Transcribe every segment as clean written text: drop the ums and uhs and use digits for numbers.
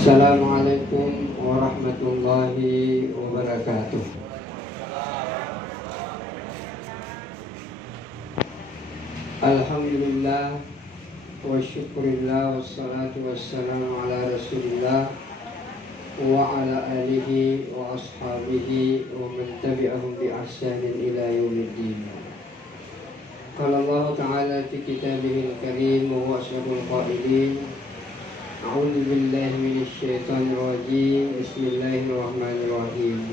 Assalamualaikum warahmatullahi wabarakatuh. Alhamdulillah wa syukurillah wassalatu wassalamu ala rasulillah wa ala alihi wa ashabihi wa man tabi'ahum bi ihsanin ila yaumiddin. Qala Allah Ta'ala fi kitabihil karim wa huwa asyraful qailin. A'udzu billahi minasy syaithanir rajim. Bismillahirrahmanirrahim.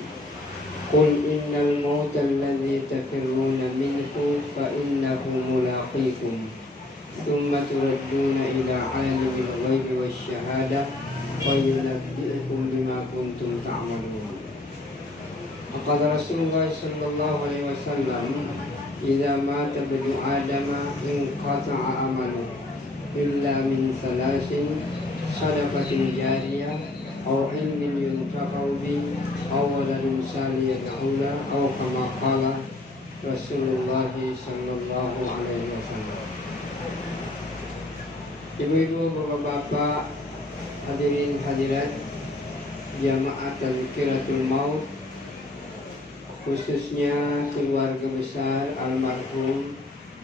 Qul innal mauta alladzi tafirruna minhu fa innahu mulaqikum thumma turadduna ila 'alimil ghaibi wasy-syahadah fa yunabbi'ukum bima kuntum ta'malun. Qala Rasulullah sallallahu alaihi wasallam, idza mata ibnu adama inqata'a amaluhu illa min salasin sadaqatin jariyah aw ilmin yuntafa'u bihi aw waladin salih yad'ula aw kama qala Rasulullah sallallahu alaihi wasallam. Ibu-ibu, bapak-bapak, hadirin hadirat jamaah tazkiratul maut, khususnya keluarga besar almarhum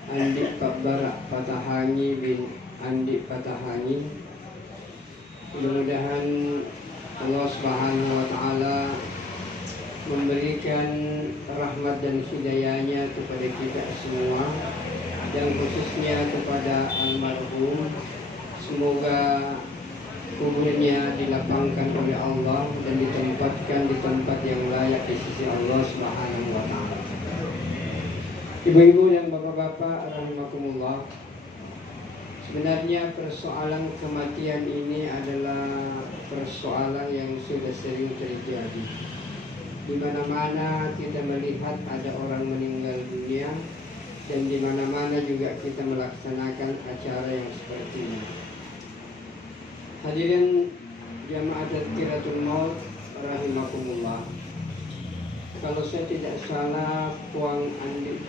Andi Pak Patahangi bin Andi Patahangi. Mudah-mudahan Allah Subhanahu wa Ta'ala memberikan rahmat dan hidayahnya kepada kita semua, dan khususnya kepada almarhum. Semoga kuburnya dilapangkan oleh Allah dan ditempatkan di tempat yang layak di sisi Allah Subhanahu wa Ta'ala. Ibu-ibu dan bapak-bapak rahimakumullah, sebenarnya persoalan kematian ini adalah persoalan yang sudah sering terjadi. Di mana-mana kita melihat ada orang meninggal dunia, dan di mana-mana juga kita melaksanakan acara yang seperti ini. Hadirin jamaah tazkiratul maut rahimakumullah, kalau saya tidak salah, Puang Andi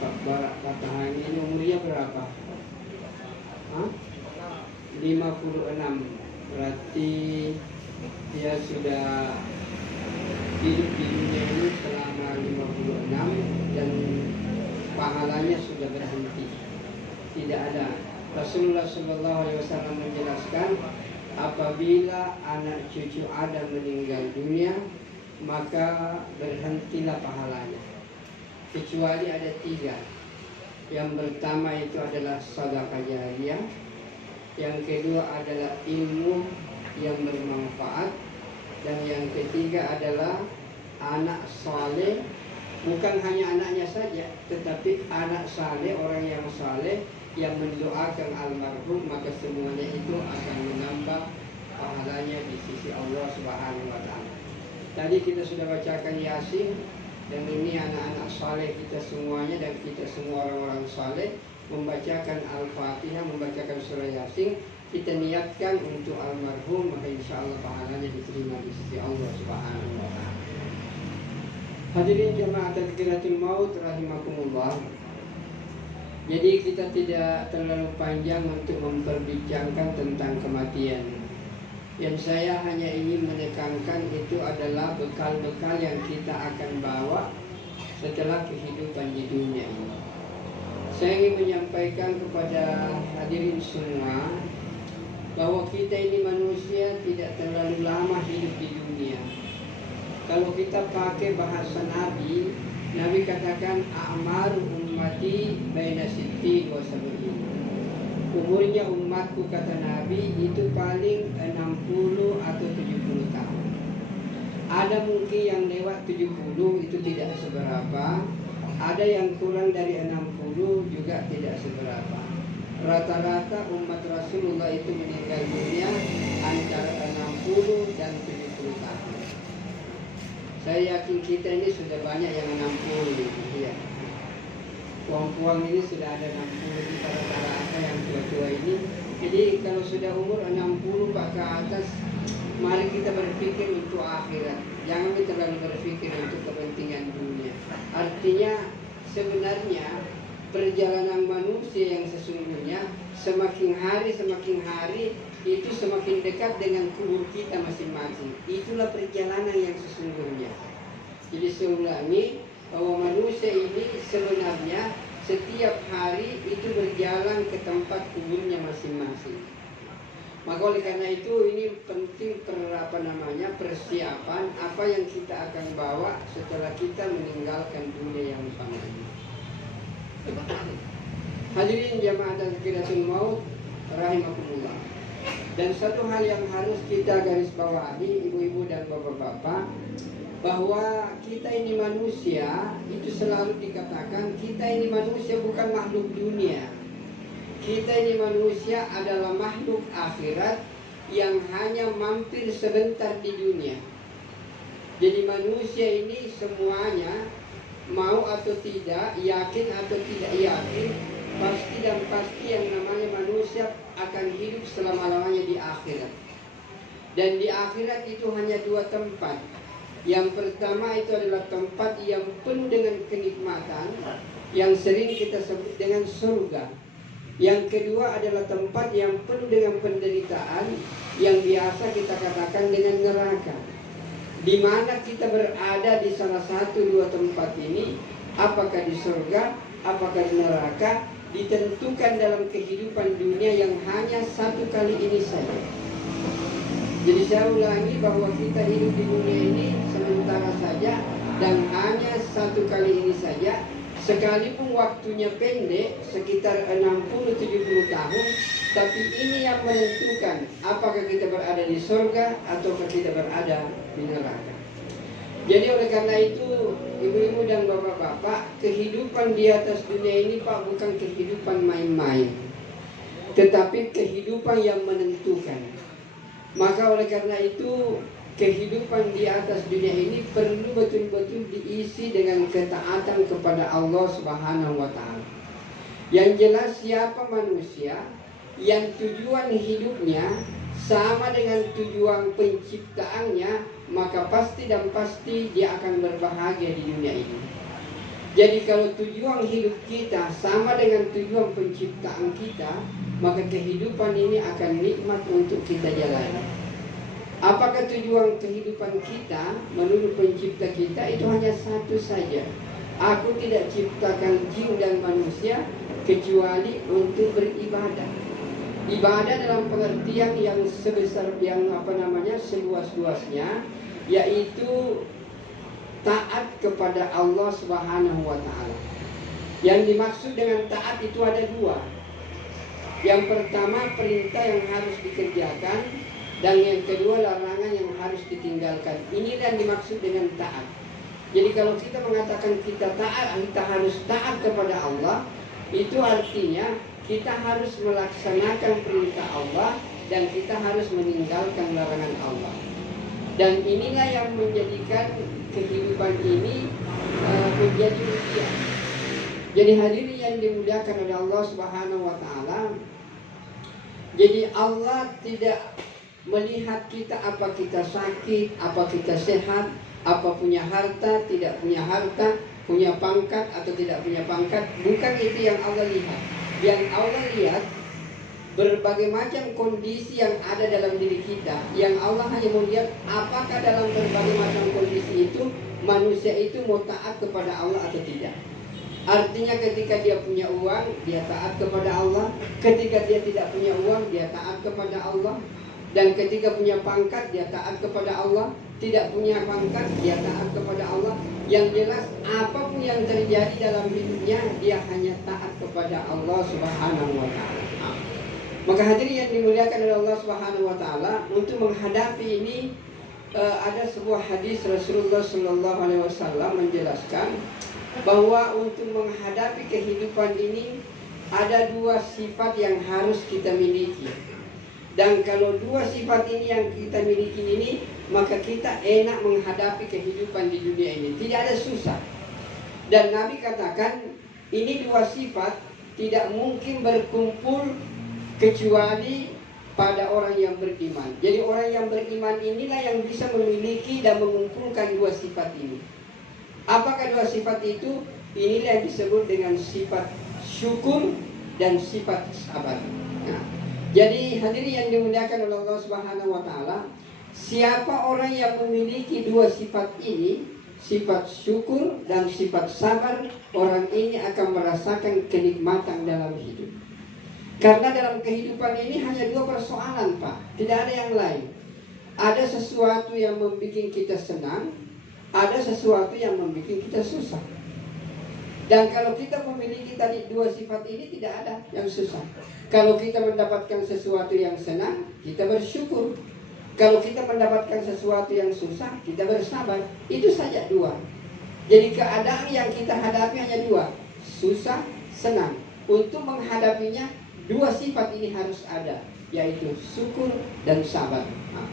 Pak Barak Patahangi ini umurnya berapa? 56. Berarti dia sudah hidup di dunia ini selama 56 dan pahalanya sudah berhenti. Tidak ada. Rasulullah SAW menjelaskan, apabila anak cucu Adam meninggal dunia, maka berhentilah pahalanya, kecuali ada 3. Yang pertama itu adalah sedekah jariyah, yang kedua adalah ilmu yang bermanfaat, dan yang ketiga adalah anak saleh. Bukan hanya anaknya saja, tetapi anak saleh, orang yang saleh yang mendoakan almarhum, maka semuanya itu akan menambah pahalanya di sisi Allah Subhanahu wa Ta'ala. Tadi kita sudah bacakan Yasin, dan ini anak-anak saleh kita semuanya, dan kita semua orang-orang saleh membacakan Al-Fatihah, membacakan surah Yasin. Kita niatkan untuk almarhum, maka insya Allah pahalanya diterima di sisi Allah Subhanahu wa Ta'ala. Hadirin jamaah tazkiratul maut rahimakumullah. Jadi kita tidak terlalu panjang untuk memperbincangkan tentang kematian. Yang saya hanya ingin menekankan itu adalah bekal-bekal yang kita akan bawa setelah kehidupan di dunia ini. Saya ingin menyampaikan kepada hadirin semua bahwa kita ini manusia tidak terlalu lama hidup di dunia. Kalau kita pakai bahasa Nabi, Nabi katakan a'mar ummati baina sittin wa sab'in. Umurnya umatku, kata Nabi, itu paling 60 atau 70 tahun. Ada mungkin yang lewat 70 itu tidak seberapa, ada yang kurang dari 60 juga tidak seberapa. Rata-rata umat Rasulullah itu meninggal dunia antara 60 dan 70 tahun. Saya yakin kita ini sudah banyak yang 60 ya. Puang-puang ini sudah ada 60 di rata-rata yang tua-tua ini. Jadi kalau sudah umur 60 ke atas, mari kita berpikir untuk akhirat. Jangan terlalu berpikir untuk kepentingan dunia. Artinya sebenarnya perjalanan manusia yang sesungguhnya semakin hari itu semakin dekat dengan kubur kita masing-masing. Itulah perjalanan yang sesungguhnya. Jadi saya ulangi bahwa manusia ini sebenarnya setiap hari itu berjalan ke tempat kuburnya masing-masing. Maka oleh karena itu ini penting persiapan apa yang kita akan bawa setelah kita meninggalkan dunia yang fana ini. Hadirin jamaah Tazkiratul Maut rahimakumullah. Dan satu hal yang harus kita garis bawahi ibu-ibu dan bapak-bapak, bahwa kita ini manusia, itu selalu dikatakan kita ini manusia bukan makhluk dunia. Kita ini manusia adalah makhluk akhirat yang hanya mampir sebentar di dunia. Jadi manusia ini semuanya, mau atau tidak, yakin atau tidak yakin, pasti dan pasti yang namanya manusia akan hidup selama-lamanya di akhirat. Dan di akhirat itu hanya dua tempat. Yang pertama itu adalah tempat yang penuh dengan kenikmatan, yang sering kita sebut dengan surga. Yang kedua adalah tempat yang penuh dengan penderitaan, yang biasa kita katakan dengan neraka. Di mana kita berada di salah satu dua tempat ini, apakah di surga, apakah di neraka, ditentukan dalam kehidupan dunia yang hanya satu kali ini saja. Jadi saya ulangi bahwa kita hidup di dunia ini sementara saja dan hanya satu kali ini saja. Sekalipun waktunya pendek, sekitar 60-70 tahun, tapi ini yang menentukan apakah kita berada di surga ataukah kita berada di neraka. Jadi oleh karena itu, ibu-ibu dan bapak-bapak, kehidupan di atas dunia ini Pak bukan kehidupan main-main, tetapi kehidupan yang menentukan. Maka oleh karena itu, kehidupan di atas dunia ini perlu betul-betul diisi dengan ketaatan kepada Allah Subhanahu wa Ta'ala. Yang jelas siapa manusia yang tujuan hidupnya sama dengan tujuan penciptaannya, maka pasti dan pasti dia akan berbahagia di dunia ini. Jadi kalau tujuan hidup kita sama dengan tujuan penciptaan kita, maka kehidupan ini akan nikmat untuk kita jalani. Apakah tujuan kehidupan kita menurut pencipta kita? Itu hanya satu saja. Aku tidak ciptakan jin dan manusia kecuali untuk beribadah. Ibadah dalam pengertian yang sebesar seluas-luasnya, yaitu taat kepada Allah Subhanahu wa Ta'ala. Yang dimaksud dengan taat itu ada dua. Yang pertama perintah yang harus dikerjakan, dan yang kedua larangan yang harus ditinggalkan. Ini yang dimaksud dengan taat. Jadi kalau kita mengatakan kita taat, kita harus taat kepada Allah, itu artinya kita harus melaksanakan perintah Allah dan kita harus meninggalkan larangan Allah. Dan inilah yang menjadikan kehidupan ini menjadi ujian. Jadi hadirin yang dimuliakan oleh Allah Subhanahu wa Ta'ala, jadi Allah tidak melihat kita apa kita sakit, apa kita sehat, apa punya harta, tidak punya harta, punya pangkat atau tidak punya pangkat. Bukan itu yang Allah lihat. Yang Allah lihat berbagai macam kondisi yang ada dalam diri kita. Yang Allah hanya melihat apakah dalam berbagai macam kondisi itu manusia itu mau taat kepada Allah atau tidak. Artinya ketika dia punya uang, dia taat kepada Allah. Ketika dia tidak punya uang, dia taat kepada Allah. Dan ketika punya pangkat, dia taat kepada Allah. Tidak punya pangkat, dia taat kepada Allah. Yang jelas apapun yang terjadi dalam hidupnya, dia hanya taat kepada Allah Subhanahu wa Ta'ala. Maka hadirin yang dimuliakan oleh Allah Subhanahu wa Ta'ala, untuk menghadapi ini ada sebuah hadis Rasulullah Sallallahu Alaihi Wasallam menjelaskan bahwa untuk menghadapi kehidupan ini ada dua sifat yang harus kita miliki. Dan kalau dua sifat ini yang kita miliki ini, maka kita enak menghadapi kehidupan di dunia ini. Tidak ada susah. Dan Nabi katakan, ini dua sifat tidak mungkin berkumpul kecuali pada orang yang beriman. Jadi orang yang beriman inilah yang bisa memiliki dan mengumpulkan dua sifat ini. Apakah dua sifat itu? Inilah yang disebut dengan sifat syukur dan sifat sabar. Nah, Jadi hadirin yang dimuliakan oleh Allah Subhanahu wa taala, siapa orang yang memiliki dua sifat ini, sifat syukur dan sifat sabar, orang ini akan merasakan kenikmatan dalam hidup. Karena dalam kehidupan ini hanya dua persoalan, Pak, tidak ada yang lain. Ada sesuatu yang membuat kita senang, ada sesuatu yang membuat kita susah. Dan kalau kita memiliki tadi dua sifat ini, tidak ada yang susah. Kalau kita mendapatkan sesuatu yang senang, kita bersyukur. Kalau kita mendapatkan sesuatu yang susah, kita bersabar. Itu saja dua. Jadi keadaan yang kita hadapi hanya dua, susah, senang. Untuk menghadapinya, dua sifat ini harus ada, yaitu syukur dan sabar. Nah,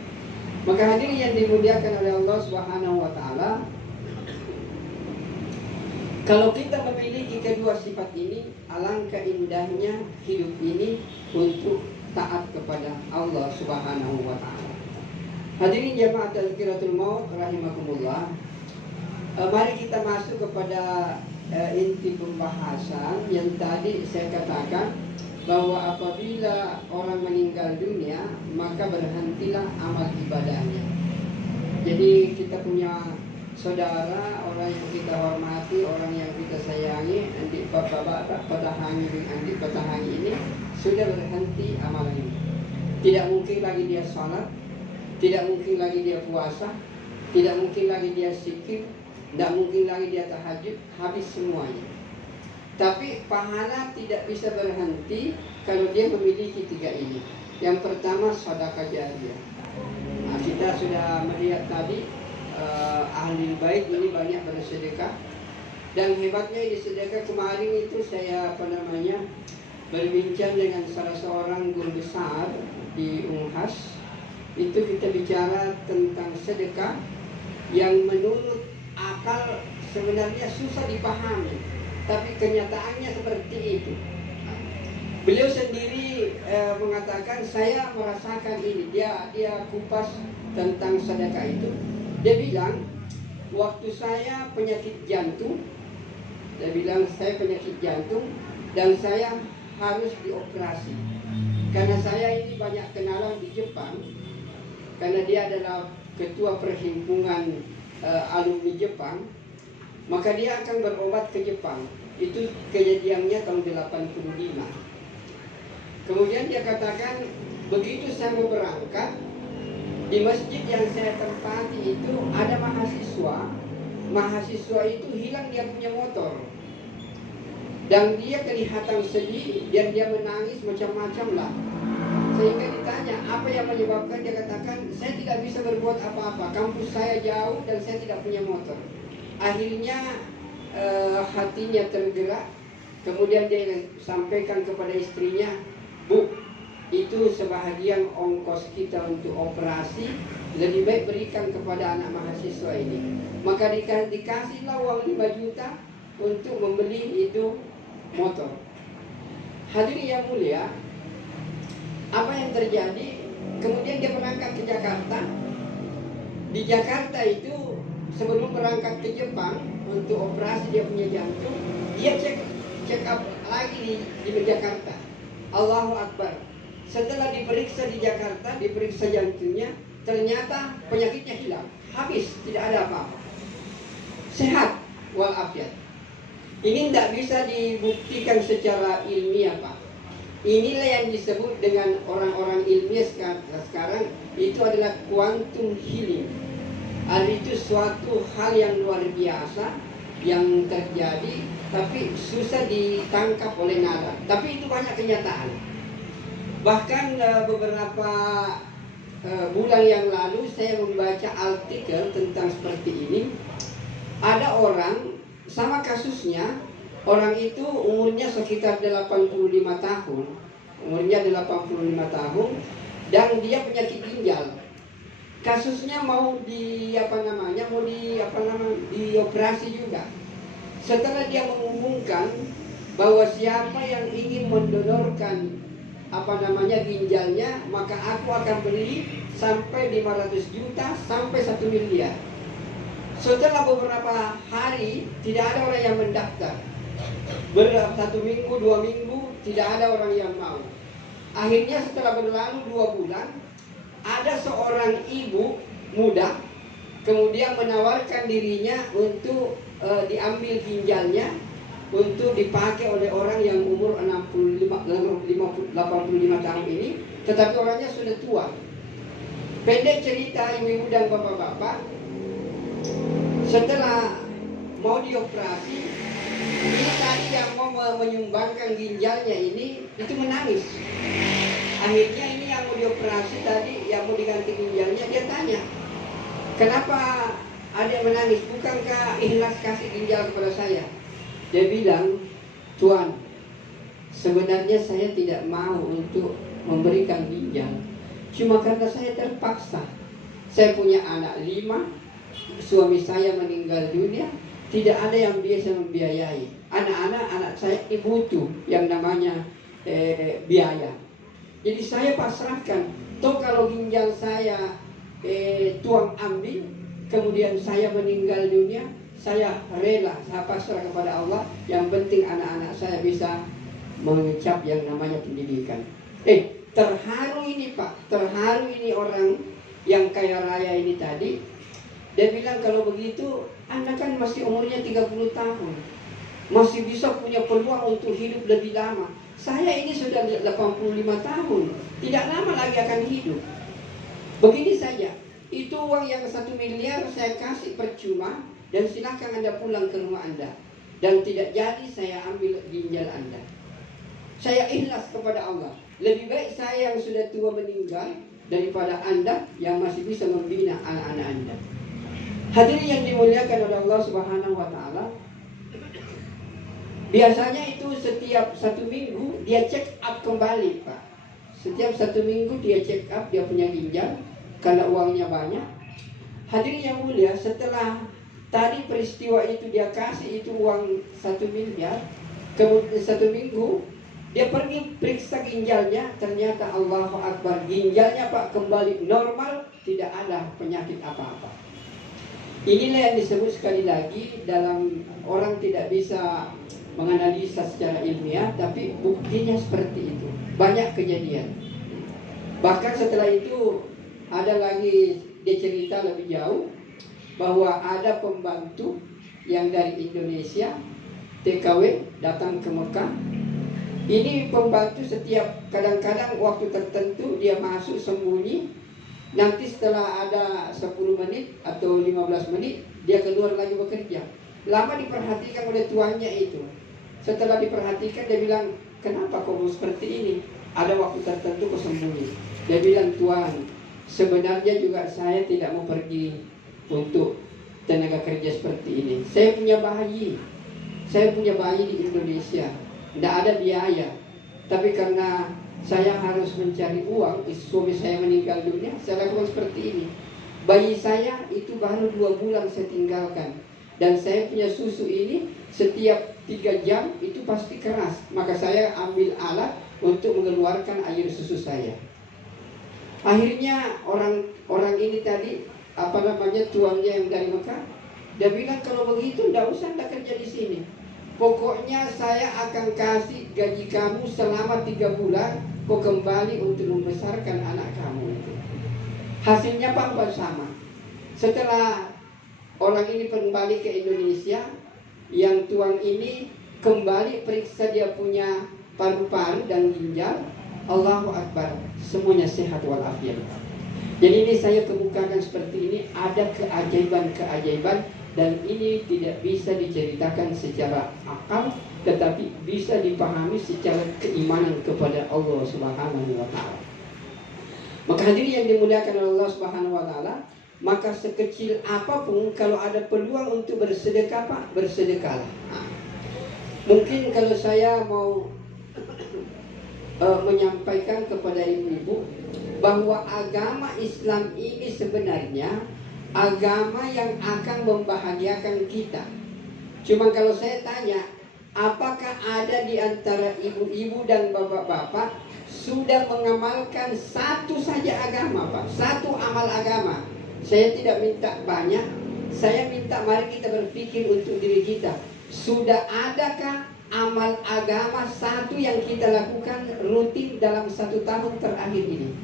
maka hadirin yang dimuliakan oleh Allah Subhanahu wa taala, kalau kita memiliki kedua sifat ini, alangkah indahnya hidup ini untuk taat kepada Allah Subhanahu wa taala. Hadirin jamaah Tazkiratul Maut rahimakumullah. Mari kita masuk kepada inti pembahasan yang tadi saya katakan, bahwa apabila orang meninggal dunia, maka berhentilah amal ibadahnya. Jadi kita punya saudara, orang yang kita hormati, orang yang kita sayangi, Andi Patahangi Andi Patahangi ini sudah berhenti amalannya. Tidak mungkin lagi dia sholat, tidak mungkin lagi dia puasa, tidak mungkin lagi dia zikir, tidak mungkin lagi dia tahajud, habis semuanya. Tapi pahala tidak bisa berhenti kalau dia memiliki tiga ini. Yang pertama, sedekah jariyah. Nah, kita sudah melihat tadi ahli bait ini banyak bersedekah, dan hebatnya di sedekah kemarin itu saya berbincang dengan salah seorang guru besar di Unhas. Itu kita bicara tentang sedekah yang menurut akal sebenarnya susah dipahami, tapi kenyataannya seperti itu. Beliau sendiri mengatakan, saya merasakan ini. Dia kupas tentang sedekah itu. Dia bilang, waktu saya penyakit jantung, dia bilang saya penyakit jantung dan saya harus dioperasi. Karena saya ini banyak kenalan di Jepang, karena dia adalah ketua perhimpunan alumni Jepang, maka dia akan berobat ke Jepang. Itu kejadiannya tahun 85. Kemudian dia katakan, begitu saya mau berangkat, di masjid yang saya tempati itu ada mahasiswa. Mahasiswa itu hilang dia punya motor, dan dia kelihatan sedih dan dia menangis macam-macam lah. Sehingga ditanya apa yang menyebabkan, dia katakan, saya tidak bisa berbuat apa-apa, kampus saya jauh dan saya tidak punya motor. Akhirnya hatinya tergerak. Kemudian dia sampaikan kepada istrinya, Bu, itu sebahagian ongkos kita untuk operasi, lebih baik berikan kepada anak mahasiswa ini. Maka dikasihlah uang 5 juta untuk membeli itu motor. Hadirin yang mulia, apa yang terjadi? Kemudian dia berangkat ke Jakarta. Di Jakarta itu sebelum berangkat ke Jepang untuk operasi dia punya jantung, dia check up lagi di Jakarta. Allahu Akbar. Setelah diperiksa di Jakarta, diperiksa jantungnya, ternyata penyakitnya hilang, habis, tidak ada apa-apa, sehat walafiat. Ini tidak bisa dibuktikan secara ilmiah, Pak. Inilah yang disebut dengan orang-orang ilmiah sekarang itu adalah quantum healing. Itu suatu hal yang luar biasa yang terjadi, tapi susah ditangkap oleh nalar. Tapi itu banyak kenyataan. Bahkan beberapa bulan yang lalu saya membaca artikel tentang seperti ini. Ada orang, sama kasusnya, orang itu umurnya sekitar 85 tahun. Umurnya 85 tahun dan dia penyakit ginjal. Kasusnya mau dioperasi juga. Setelah dia mengumumkan bahwa siapa yang ingin mendonorkan ginjalnya, maka aku akan beli sampai 500 juta sampai 1 miliar. Setelah beberapa hari tidak ada orang yang mendaftar. 1 minggu, 2 minggu tidak ada orang yang mau. Akhirnya setelah berlalu 2 bulan, ada seorang ibu muda kemudian menawarkan dirinya untuk diambil ginjalnya untuk dipakai oleh orang yang umur 85 tahun ini, tetapi orangnya sudah tua. Pendek cerita, ibu-ibu dan bapak-bapak, setelah mau dioperasi, ini tadi yang mau menyumbangkan ginjalnya ini itu menangis. Akhirnya ini yang mau dioperasi tadi, yang mau diganti ginjalnya, dia tanya, kenapa adik menangis? Bukankah ikhlas kasih ginjal kepada saya? Dia bilang, Tuan, sebenarnya saya tidak mau untuk memberikan ginjal, cuma karena saya terpaksa. Saya punya anak 5, suami saya meninggal dunia, tidak ada yang biasa membiayai. Anak saya butuh yang namanya biaya. Jadi saya pasrahkan. Toh kalau ginjal saya tuang ambil, kemudian saya meninggal dunia, saya rela, saya pasrah kepada Allah. Yang penting anak-anak saya bisa mengecap yang namanya pendidikan. Terharu ini Pak, terharu ini orang yang kaya raya ini tadi. Dia bilang, kalau begitu Anda kan masih umurnya 30 tahun, masih bisa punya peluang untuk hidup lebih lama. Saya ini sudah 85 tahun, tidak lama lagi akan hidup. Begini saja, itu uang yang 1 miliar saya kasih percuma, dan silakan Anda pulang ke rumah Anda. Dan tidak jadi saya ambil ginjal Anda. Saya ikhlas kepada Allah. Lebih baik saya yang sudah tua meninggal daripada Anda yang masih bisa membina anak-anak Anda. Hadirin yang dimuliakan oleh Allah Subhanahu wa Ta'ala, biasanya itu setiap 1 minggu dia check up kembali Pak. Setiap 1 minggu dia check up, dia punya ginjal, karena uangnya banyak. Hadirin yang mulia, setelah tadi peristiwa itu dia kasih itu uang 1 miliar, kemudian 1 minggu dia pergi periksa ginjalnya, ternyata Allahu Akbar, ginjalnya Pak kembali normal, tidak ada penyakit apa-apa. Inilah yang disebut sekali lagi, dalam orang tidak bisa menganalisa secara ilmiah, tapi buktinya seperti itu. Banyak kejadian. Bahkan setelah itu ada lagi, dia cerita lebih jauh bahwa ada pembantu yang dari Indonesia TKW datang ke Mekah. Ini pembantu setiap kadang-kadang waktu tertentu dia masuk sembunyi, nanti setelah ada 10 menit atau 15 menit dia keluar lagi bekerja. Lama diperhatikan oleh tuannya itu. Setelah diperhatikan dia bilang, kenapa kamu seperti ini? Ada waktu tertentu kau sembunyi. Dia bilang, Tuan, sebenarnya juga saya tidak mau pergi untuk tenaga kerja seperti ini. Saya punya bayi di Indonesia, tidak ada biaya. Tapi karena saya harus mencari uang, suami saya meninggal dunia, saya lakukan seperti ini. Bayi saya itu baru 2 bulan saya tinggalkan, dan saya punya susu ini setiap 3 jam itu pasti keras. Maka saya ambil alat untuk mengeluarkan air susu saya. Akhirnya orang ini tadi, tuannya yang dari Mekah, dia bilang, kalau begitu tidak usah Anda kerja di sini. Pokoknya saya akan kasih gaji kamu selama 3 bulan, kau kembali untuk membesarkan anak kamu itu. Hasilnya Pak sama. Setelah orang ini kembali ke Indonesia, yang tuan ini kembali periksa dia punya paru-paru dan ginjal, Allahu Akbar, semuanya sehat walafiat. Jadi ini saya kemukakan seperti ini, ada keajaiban-keajaiban, dan ini tidak bisa diceritakan secara akal, tetapi bisa dipahami secara keimanan kepada Allah Subhanahu wa Ta'ala. Maka hadirin yang dimuliakan oleh Allah Subhanahu wa Ta'ala, maka sekecil apapun kalau ada peluang untuk bersedekah Pak, bersedekahlah. Mungkin kalau saya mau menyampaikan kepada ibu-ibu bahwa agama Islam ini sebenarnya agama yang akan membahagiakan kita. Cuma kalau saya tanya, apakah ada di antara ibu-ibu dan bapak-bapak sudah mengamalkan satu saja agama Pak, satu amal agama? Saya tidak minta banyak, saya minta mari kita berpikir untuk diri kita. Sudah adakah amal agama satu yang kita lakukan rutin dalam 1 tahun terakhir ini?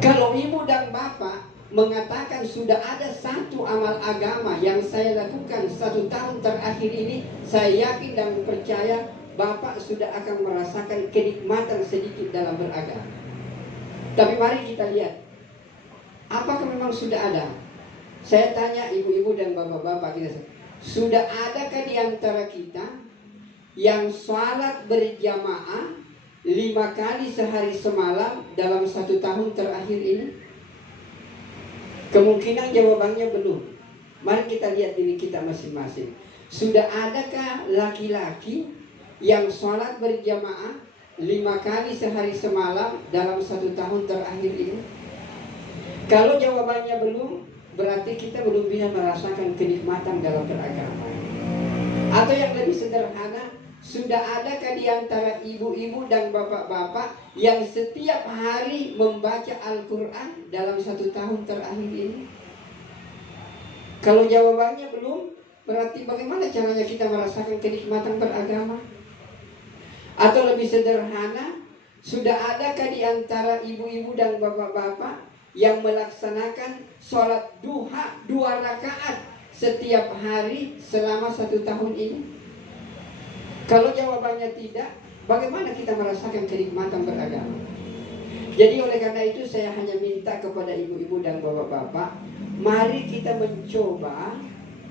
Kalau ibu dan bapak mengatakan sudah ada satu amal agama yang saya lakukan 1 tahun terakhir ini, saya yakin dan percaya bapak sudah akan merasakan kenikmatan sedikit dalam beragama. Tapi mari kita lihat, apakah memang sudah ada? Saya tanya ibu-ibu dan bapak-bapak kita, sudah adakah di antara kita yang sholat berjamaah 5 kali sehari semalam dalam 1 tahun terakhir ini? Kemungkinan jawabannya belum. Mari kita lihat diri kita masing-masing. Sudah adakah laki-laki yang sholat berjamaah 5 kali sehari semalam dalam 1 tahun terakhir ini? Kalau jawabannya belum, berarti kita belum bisa merasakan kenikmatan dalam beragama. Atau yang lebih sederhana, sudah adakah di antara ibu-ibu dan bapak-bapak yang setiap hari membaca Al-Quran dalam 1 tahun terakhir ini? Kalau jawabannya belum, berarti bagaimana caranya kita merasakan kenikmatan beragama? Atau lebih sederhana, sudah adakah di antara ibu-ibu dan bapak-bapak yang melaksanakan sholat duha 2 rakaat setiap hari selama 1 tahun ini? Kalau jawabannya tidak, bagaimana kita merasakan kenikmatan beragama? Jadi oleh karena itu saya hanya minta kepada ibu-ibu dan bapak-bapak, mari kita mencoba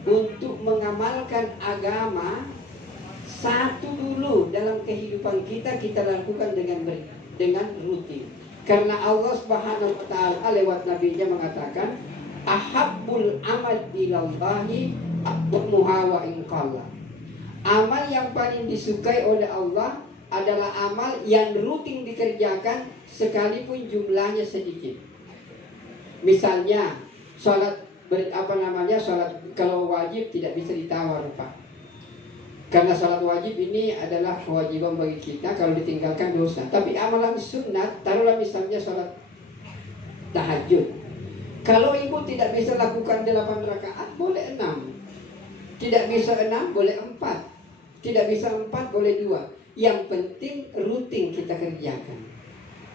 untuk mengamalkan agama satu dulu dalam kehidupan kita lakukan dengan rutin. Karena Allah Subhanahu wa taala lewat nabinya mengatakan, ahabbul amal ilallahi aqwamuha wa in qalla. Amal yang paling disukai oleh Allah adalah amal yang rutin dikerjakan sekalipun jumlahnya sedikit. Misalnya sholat sholat kalau wajib tidak bisa ditawar, Pak. Karena sholat wajib ini adalah kewajiban bagi kita, kalau ditinggalkan dosa. Tapi amalan sunat, taruhlah misalnya sholat tahajud. Kalau ibu tidak bisa lakukan 8 rakaat, boleh 6. Tidak bisa 6, boleh 4. Tidak bisa 4, boleh 2. Yang penting rutin kita kerjakan.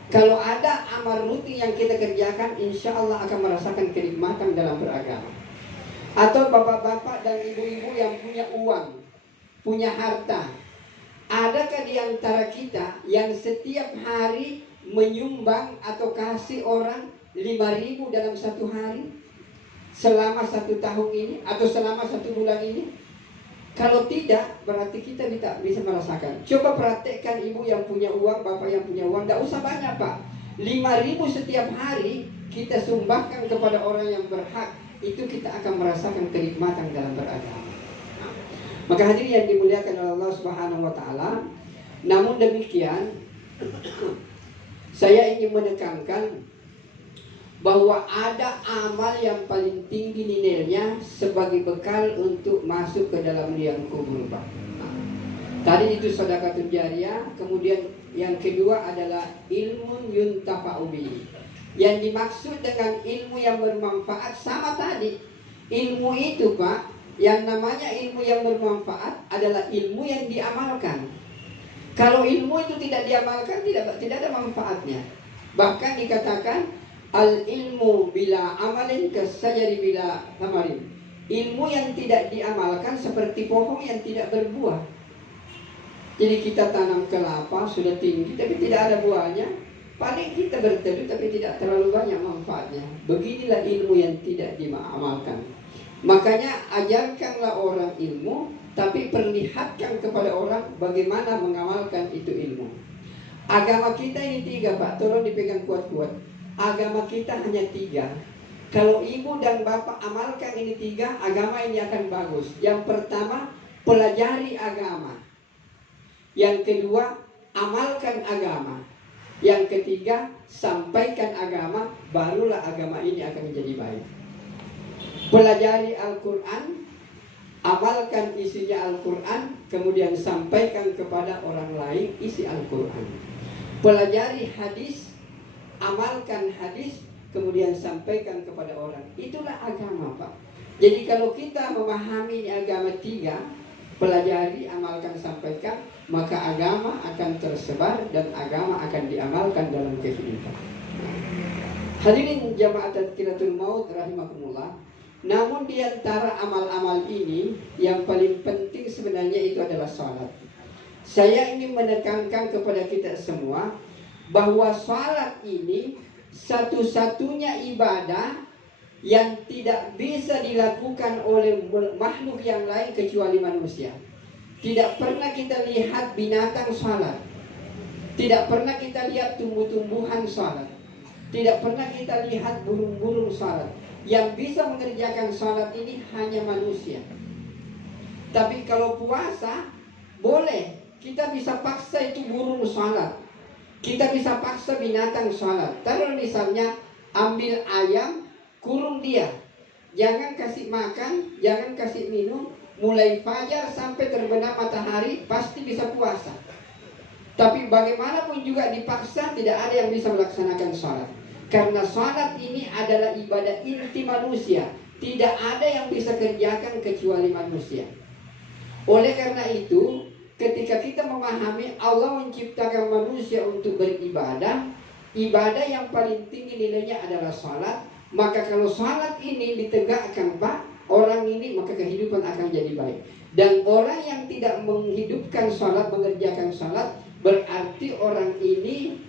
Kalau ada amal rutin yang kita kerjakan, insya Allah akan merasakan kenikmatan dalam beragama. Atau bapak-bapak dan ibu-ibu yang punya uang, punya harta, adakah di antara kita yang setiap hari menyumbang atau kasih orang 5.000 dalam 1 hari selama 1 tahun ini atau selama 1 bulan ini? Kalau tidak, berarti kita tidak bisa merasakan. Coba praktekkan ibu yang punya uang, bapak yang punya uang, tidak usah banyak, Pak. 5.000 setiap hari kita sumbangkan kepada orang yang berhak, itu kita akan merasakan kenikmatan dalam beragama. Maka hadirin yang dimuliakan oleh Allah Subhanahu wa taala, namun demikian saya ingin menekankan bahwa ada amal yang paling tinggi nilainya sebagai bekal untuk masuk ke dalam liang kubur, Pak. Tadi itu sedekahul jariyah, kemudian yang kedua adalah ilmu yuntafa'u bihi. Yang dimaksud dengan ilmu yang bermanfaat sama tadi. Ilmu itu, Pak, yang namanya ilmu yang bermanfaat adalah ilmu yang diamalkan. Kalau ilmu itu tidak diamalkan, tidak ada manfaatnya. Bahkan dikatakan al-ilmu bila amalin kasajari bila tamarin. Ilmu yang tidak diamalkan seperti pohon yang tidak berbuah. Jadi kita tanam kelapa sudah tinggi tapi tidak ada buahnya, paling kita berteduh tapi tidak terlalu banyak manfaatnya. Beginilah ilmu yang tidak diamalkan. Makanya ajarkanlah orang ilmu, tapi perlihatkan kepada orang bagaimana mengamalkan itu ilmu. Agama kita ini 3, Pak, tolong dipegang kuat-kuat. Agama kita hanya 3. Kalau ibu dan bapak amalkan ini 3, agama ini akan bagus. Yang pertama, pelajari agama. Yang kedua, amalkan agama. Yang ketiga, sampaikan agama, barulah agama ini akan menjadi baik. Pelajari Al-Quran, amalkan isinya Al-Quran, kemudian sampaikan kepada orang lain isi Al-Quran. Pelajari hadis, amalkan hadis, kemudian sampaikan kepada orang. Itulah agama, Pak. Jadi kalau kita memahami agama 3, pelajari, amalkan, sampaikan, maka agama akan tersebar dan agama akan diamalkan dalam kehidupan. Hadirin jamaah Tadkiratul Maut rahimakumullah. Namun di antara amal-amal ini yang paling penting sebenarnya itu adalah salat. Saya ingin menekankan kepada kita semua bahwa salat ini satu-satunya ibadah yang tidak bisa dilakukan oleh makhluk yang lain kecuali manusia. Tidak pernah kita lihat binatang salat. Tidak pernah kita lihat tumbuh-tumbuhan salat. Tidak pernah kita lihat burung-burung salat. Yang bisa mengerjakan salat ini hanya manusia. Tapi kalau puasa, boleh. Kita bisa paksa itu burung salat. Kita bisa paksa binatang salat. Taruh misalnya, ambil ayam, kurung dia. Jangan kasih makan, jangan kasih minum. Mulai fajar sampai terbenam matahari, pasti bisa puasa. Tapi bagaimanapun juga dipaksa, tidak ada yang bisa melaksanakan salat. Karena salat ini adalah ibadah inti manusia. Tidak ada yang bisa kerjakan kecuali manusia. Oleh karena itu, ketika kita memahami Allah menciptakan manusia untuk beribadah, ibadah yang paling tinggi nilainya adalah salat. Maka kalau salat ini ditegakkan orang ini, maka kehidupan akan jadi baik. Dan orang yang tidak menghidupkan salat, mengerjakan salat, berarti orang ini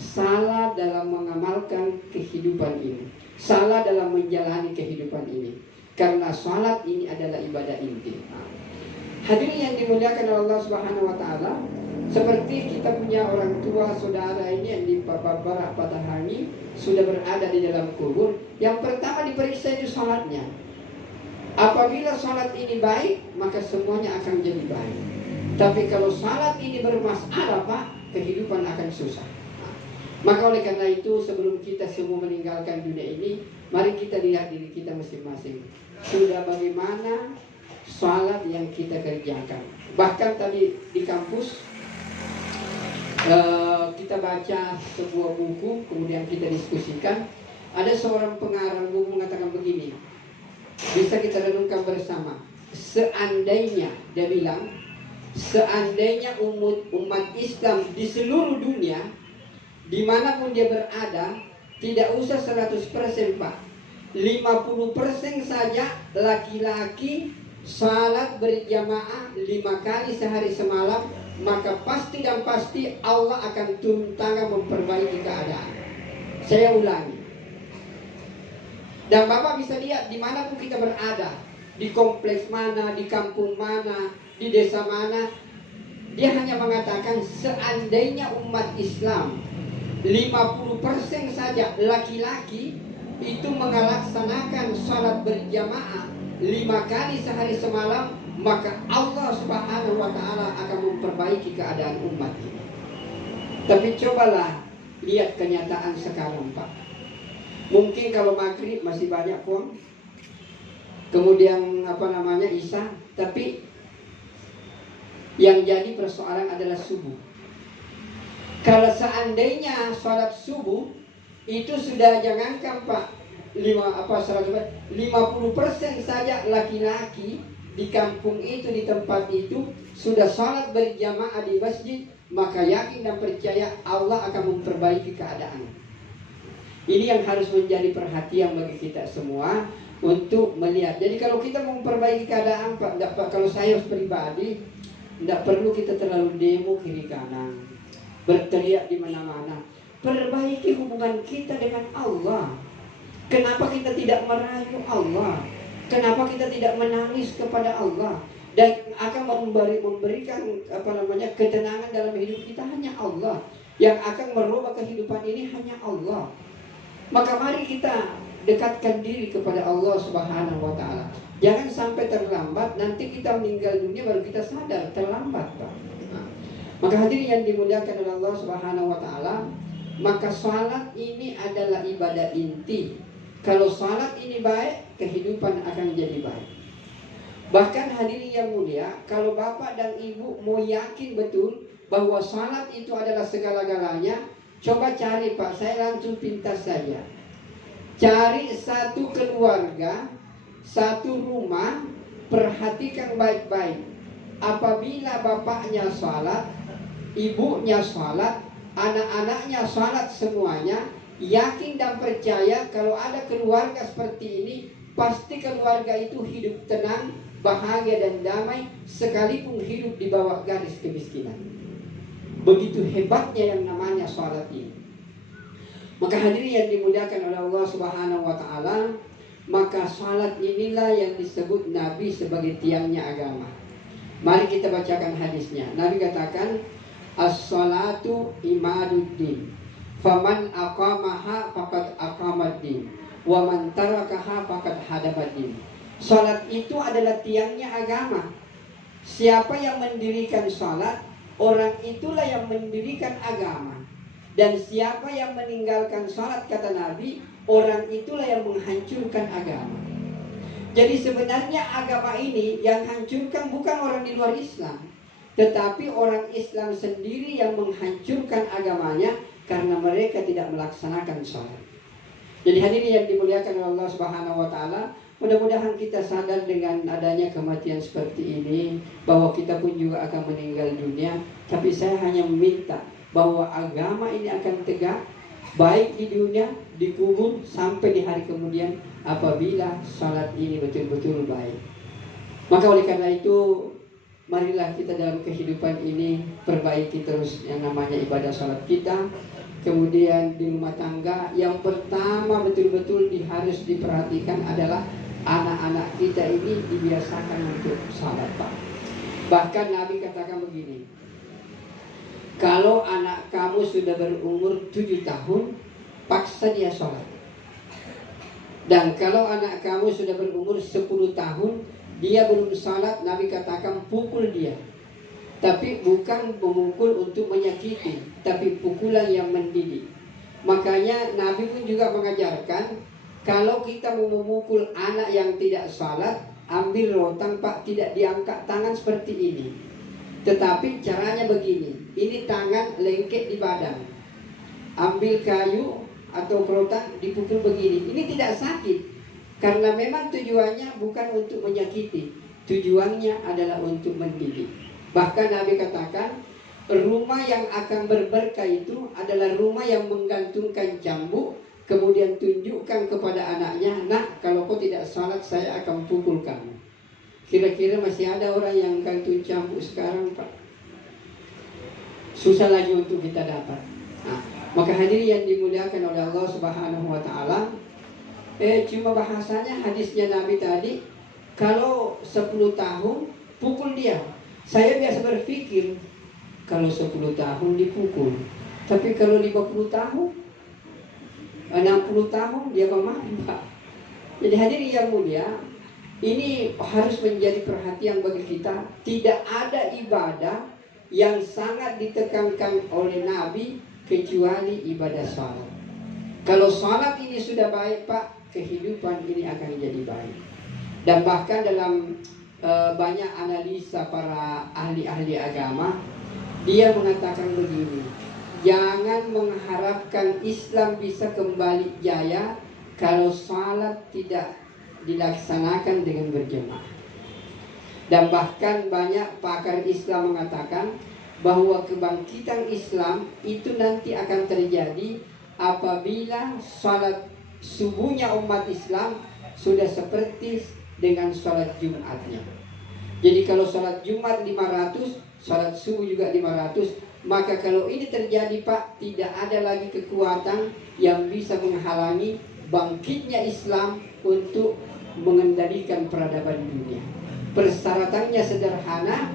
salah dalam mengamalkan kehidupan ini, salah dalam menjalani kehidupan ini. Karena salat ini adalah ibadah inti. Hadirin yang dimuliakan oleh Allah Subhanahu wa taala, seperti kita punya orang tua saudara ini yang di Barak Patahangi sudah berada di dalam kubur, yang pertama diperiksa itu salatnya. Apabila salat ini baik, maka semuanya akan jadi baik. Tapi kalau salat ini bermasalah, kehidupan akan susah. Maka oleh karena itu, sebelum kita semua meninggalkan dunia ini, mari kita lihat diri kita masing-masing. Sudah bagaimana salat yang kita kerjakan. Bahkan tadi di kampus kita baca sebuah buku, kemudian kita diskusikan. Ada seorang pengarang buku mengatakan begini, bisa kita renungkan bersama. Seandainya, dia bilang, seandainya umat Islam di seluruh dunia, dimanapun dia berada, tidak usah 100% Pak, 50% saja laki-laki salat berjamaah 5 kali sehari semalam, maka pasti dan pasti Allah akan turun tangan memperbaiki keadaan. Saya ulangi. Dan Bapak bisa lihat dimanapun kita berada, di kompleks mana, di kampung mana, di desa mana, dia hanya mengatakan seandainya umat Islam 50% saja laki-laki itu melaksanakan sholat berjamaah 5 kali sehari semalam, maka Allah Subhanahu wa ta'ala akan memperbaiki keadaan umat ini. Tapi cobalah lihat kenyataan sekarang Pak. Mungkin kalau maghrib masih banyak pun, kemudian Isya, tapi yang jadi persoalan adalah subuh. Kalau seandainya sholat subuh itu sudah jangankan Pak 50% saja laki-laki di kampung itu, di tempat itu sudah sholat berjamaah di masjid, maka yakin dan percaya Allah akan memperbaiki keadaan. Ini yang harus menjadi perhatian bagi kita semua untuk melihat. Jadi kalau kita mau memperbaiki keadaan Pak, kalau saya pribadi, tidak perlu kita terlalu demo kiri kanan, berteriak di mana-mana. Perbaiki hubungan kita dengan Allah. Kenapa kita tidak merayu Allah? Kenapa kita tidak menangis kepada Allah? Dan akan memberikan ketenangan dalam hidup kita hanya Allah. Yang akan merubah kehidupan ini hanya Allah. Maka mari kita dekatkan diri kepada Allah Subhanahu wa ta'ala. Jangan sampai terlambat, nanti kita meninggal dunia baru kita sadar terlambat Pak. Maka hadirin yang dimuliakan oleh Allah Subhanahu wa ta'ala, maka salat ini adalah ibadah inti. Kalau salat ini baik, kehidupan akan jadi baik. Bahkan hadirin yang mulia, kalau bapak dan ibu mau yakin betul bahwa salat itu adalah segala-galanya, coba cari Pak, saya langsung pintas saja. Cari satu keluarga, satu rumah, perhatikan baik-baik. apabila bapaknya sholat, ibunya sholat, anak-anaknya sholat semuanya, yakin dan percaya kalau ada keluarga seperti ini, pasti keluarga itu hidup tenang, bahagia dan damai, sekalipun hidup di bawah garis kemiskinan. Begitu hebatnya yang namanya sholat ini. Maka hadirin yang dimuliakan oleh Allah Subhanahu wa Ta'ala, maka sholat inilah yang disebut Nabi sebagai tiangnya agama. Mari kita bacakan hadisnya. Nabi katakan, as-sholatu imaduddin, faman aqamaha faqad aqamaddin, wa man tarakaha faqad hadamaddin. Sholat itu adalah tiangnya agama. Siapa yang mendirikan sholat, orang itulah yang mendirikan agama. Dan siapa yang meninggalkan sholat, kata Nabi, orang itulah yang menghancurkan agama. Jadi sebenarnya agama ini yang hancurkan bukan orang di luar Islam, tetapi orang Islam sendiri yang menghancurkan agamanya karena mereka tidak melaksanakan sholat. Jadi hadirin yang dimuliakan oleh Allah Subhanahu wa Ta'ala, mudah-mudahan kita sadar dengan adanya kematian seperti ini, bahwa kita pun juga akan meninggal dunia. Tapi saya hanya meminta bahwa agama ini akan tegak, baik di dunia, di kubur, sampai di hari kemudian, apabila salat ini betul-betul baik. Maka oleh karena itu, marilah kita dalam kehidupan ini perbaiki terus yang namanya ibadah salat kita. Kemudian di rumah tangga, yang pertama betul-betul harus diperhatikan adalah anak-anak kita ini dibiasakan untuk salat, Pak. Bahkan Nabi katakan begini, kalau anak kamu sudah berumur 7 tahun, paksa dia sholat. Dan kalau anak kamu sudah berumur 10 tahun, dia belum sholat, Nabi katakan pukul dia. Tapi bukan memukul untuk menyakiti, tapi pukulan yang mendidik. Makanya Nabi pun juga mengajarkan, kalau kita mau memukul anak yang tidak sholat, ambil rotan, Pak, tidak diangkat tangan seperti ini. Tetapi caranya begini, ini tangan lengket di badan, ambil kayu atau rotan dipukul begini. Ini tidak sakit, karena memang tujuannya bukan untuk menyakiti, tujuannya adalah untuk mendidik. Bahkan Nabi katakan, rumah yang akan berberkah itu adalah rumah yang menggantungkan cambuk, kemudian tunjukkan kepada anaknya, nak, kalau kau tidak sholat saya akan pukul kamu. Kira-kira masih ada orang yang gantung cambuk sekarang, Pak? Susah lagi untuk kita dapat. Nah, maka hadirin yang dimuliakan oleh Allah Subhanahu wa Ta'ala, cuma bahasanya hadisnya Nabi tadi, kalau 10 tahun pukul dia. Saya biasa berpikir, kalau 10 tahun dipukul, tapi kalau 50 tahun, 60 tahun dia kemana, Pak? Jadi hadirin yang mulia, ini harus menjadi perhatian bagi kita. Tidak ada ibadah yang sangat ditekankan oleh Nabi kecuali ibadah salat. Kalau salat ini sudah baik, Pak, kehidupan ini akan jadi baik. Dan bahkan dalam banyak analisa para ahli-ahli agama, dia mengatakan begini, jangan mengharapkan Islam bisa kembali jaya kalau salat tidak dilaksanakan dengan berjamaah. Dan bahkan banyak pakar Islam mengatakan bahwa kebangkitan Islam itu nanti akan terjadi apabila salat subuhnya umat Islam sudah seperti dengan salat Jumatnya. Jadi kalau salat Jumat 500, salat subuh juga 500, maka kalau ini terjadi, Pak, tidak ada lagi kekuatan yang bisa menghalangi bangkitnya Islam untuk mengendalikan peradaban dunia. Persyaratannya sederhana,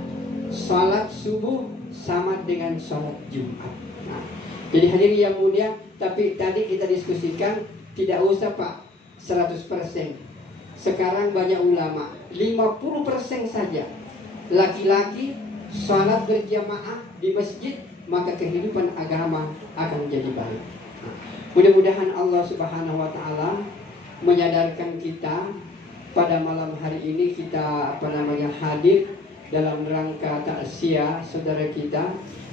salat subuh sama dengan salat Jumat. Nah, jadi hadirin yang mulia, tapi tadi kita diskusikan tidak usah, Pak, 100%. Sekarang banyak ulama 50% saja. Laki-laki salat berjamaah di masjid, maka kehidupan agama akan menjadi baik. Nah, mudah-mudahan Allah Subhanahu wa Ta'ala menyadarkan kita pada malam hari ini, kita hadir dalam rangka takziah saudara kita,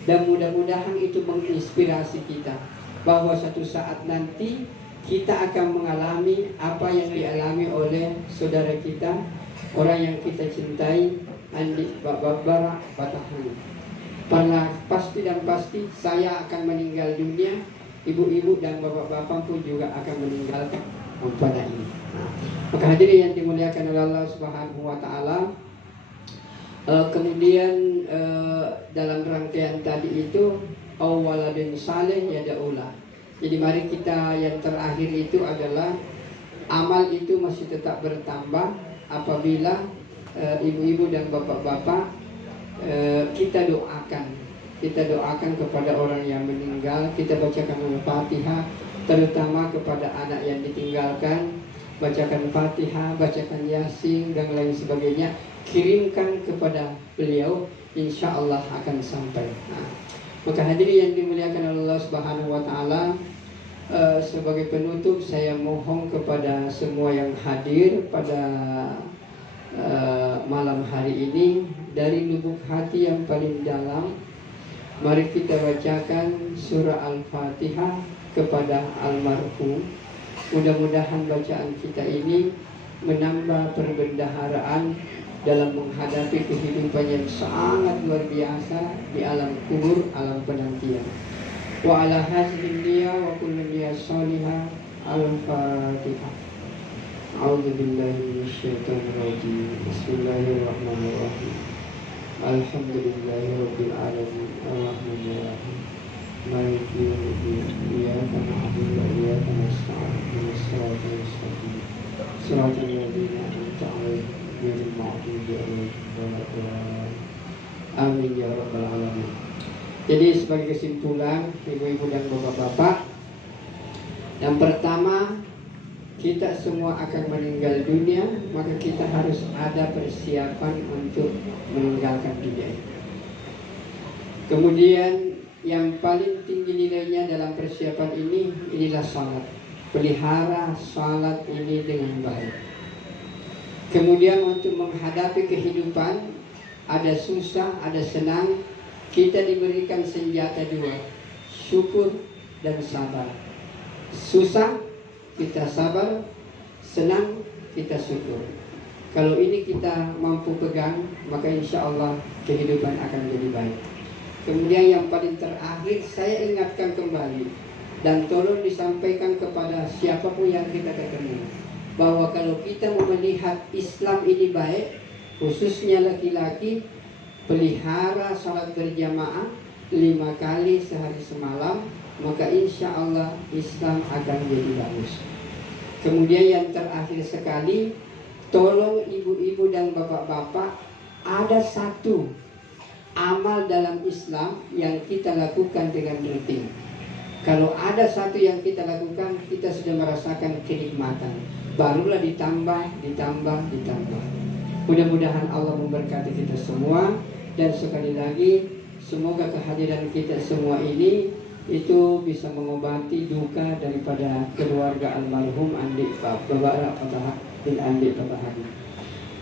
dan mudah-mudahan itu menginspirasi kita bahwa suatu saat nanti kita akan mengalami apa yang dialami oleh saudara kita, orang yang kita cintai, Andi Babara Batahani. Pasti dan pasti saya akan meninggal dunia, ibu-ibu dan bapak-bapak pun juga akan meninggalkan pada ini. Maka hadirin yang dimuliakan oleh Allah Subhanahu wa taala, kemudian dalam rangkaian tadi itu awaladun saleh yada'ula. Jadi mari kita, yang terakhir itu adalah amal itu masih tetap bertambah apabila ibu-ibu dan bapak-bapak kita doakan kepada orang yang meninggal, kita bacakan Al-Fatihah, terutama kepada anak yang ditinggalkan, bacakan Fatihah, bacakan Yasin dan lain sebagainya, kirimkan kepada beliau, insya Allah akan sampai. Maka hadirin yang dimuliakan Allah Subhanahu wa taala, sebagai penutup saya mohon kepada semua yang hadir pada malam hari ini, dari lubuk hati yang paling dalam, mari kita bacakan surah Al-Fatihah kepada almarhum. Mudah-mudahan bacaan kita ini menambah perbendaharaan dalam menghadapi kehidupan yang sangat luar biasa di alam kubur, alam penantian. Wa ala hadhihi niyya wa kullu niyya salihah. Al-Fatihah. A'udzu billahi minasyaitonir rajim. Bismillahirrahmanirrahim. Alhamdulillahirabbil alamin. Arrahmanir rahim. Maliki yaumiddin. Iyyaka na'budu wa iyyaka nasta'in. Ihdinas siratal mustaqim. Shiratal ladzina an'amta 'alaihim ghairil maghdubi 'alaihim waladdallin. Amin ya rabbal alamin. Jadi sebagai kesimpulan, ibu-ibu dan bapak-bapak, yang pertama, kita semua akan meninggal dunia, maka kita harus ada persiapan untuk meninggalkan dunia. Kemudian yang paling tinggi nilainya dalam persiapan ini, inilah salat. Pelihara salat ini dengan baik. Kemudian untuk menghadapi kehidupan, ada susah, ada senang, kita diberikan senjata dua, syukur dan sabar. Susah, kita sabar, senang, kita syukur. Kalau ini kita mampu pegang, maka insya Allah kehidupan akan jadi baik. Kemudian yang paling terakhir, saya ingatkan kembali, dan tolong disampaikan kepada siapapun yang kita ketemu, bahwa kalau kita mau melihat Islam ini baik, khususnya laki-laki, pelihara salat berjamaah 5 kali sehari semalam, maka insya Allah Islam akan jadi bagus. Kemudian yang terakhir sekali, tolong ibu-ibu dan bapak-bapak, ada satu amal dalam Islam yang kita lakukan dengan rutin. Kalau ada satu yang kita lakukan, kita sudah merasakan kenikmatan, barulah ditambah. Mudah-mudahan Allah memberkati kita semua. Dan sekali lagi, semoga kehadiran kita semua ini itu bisa mengobati duka daripada keluarga almarhum Andi Babara bin Andi Batahani.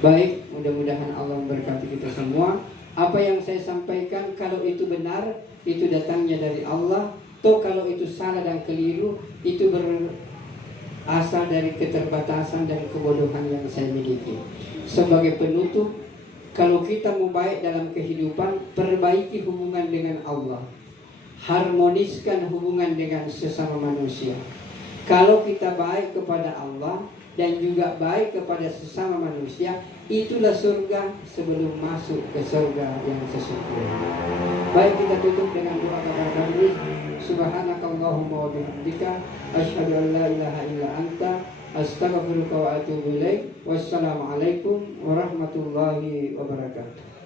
Baik, mudah-mudahan Allah memberkati kita semua. Apa yang saya sampaikan, kalau itu benar, itu datangnya dari Allah. Toh kalau itu salah dan keliru, itu berasal dari keterbatasan dan kebodohan yang saya miliki. Sebagai penutup, kalau kita mau baik dalam kehidupan, perbaiki hubungan dengan Allah, harmoniskan hubungan dengan sesama manusia. Kalau kita baik kepada Allah dan juga baik kepada sesama manusia, itulah surga sebelum masuk ke surga yang sesungguhnya. Baik, kita tutup dengan doa kepada Allah. Subhanakallahumma wa bihamdika, asyhadu an la ilaha illa anta, astaghfiruka wa atubu ilaik. Wassalamualaikum warahmatullahi wabarakatuh.